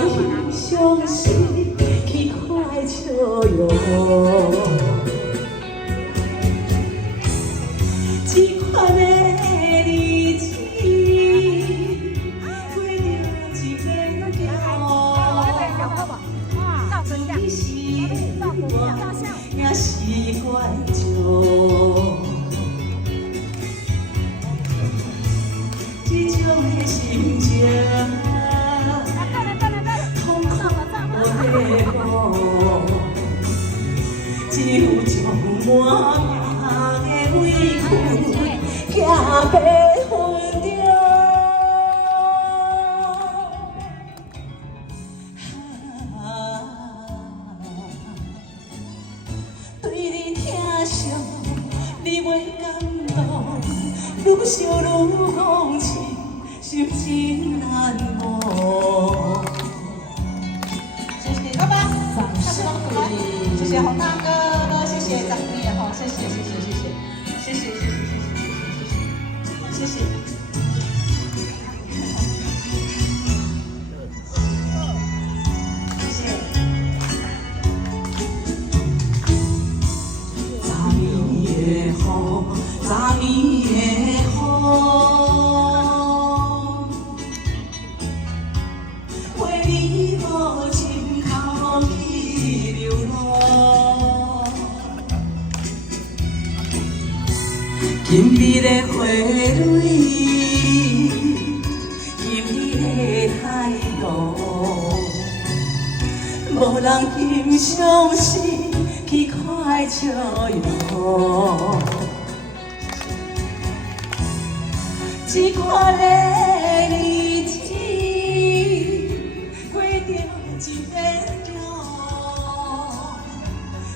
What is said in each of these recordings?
人相思去快笑容。这款的日子，过着一个桥，你是我，也是关照。这种的心情，痛苦无地方，只有将满腹的委屈寄白分着。对你疼惜，你袂感动，愈想愈忘情，心情难忘。谢谢爸爸，谢谢洪大哥，谢谢张烈哈，谢谢。昨年的雨，陪你无尽头去流浪。今日的花蕊，今日的海洋，无人今相思去快笑容。这款的日子，过着一个桥，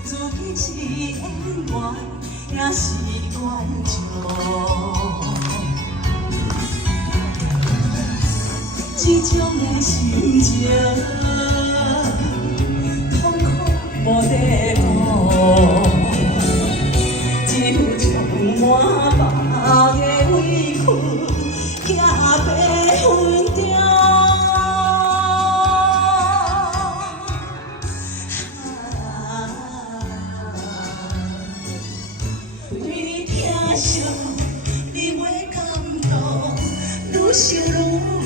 自己是演员，也是观众。这种的心情，痛苦无地方，只有将满腹的委屈寄白分着。对你疼惜，你袂感动，愈想愈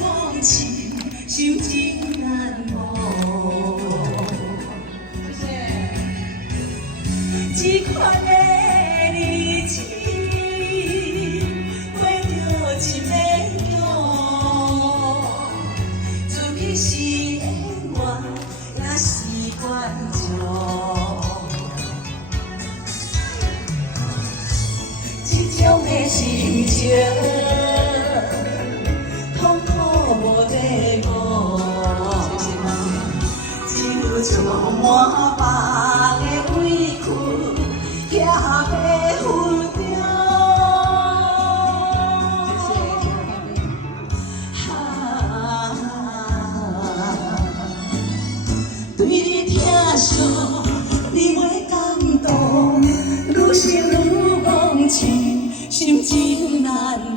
忘情，心情难忘。这款的日子，过着一个桥，自己是演员，也是观众。这种的心情，痛苦无地方，只有将满腹的委屈寄白分着。对你疼惜，你袂感动，愈想愈忘情，心情难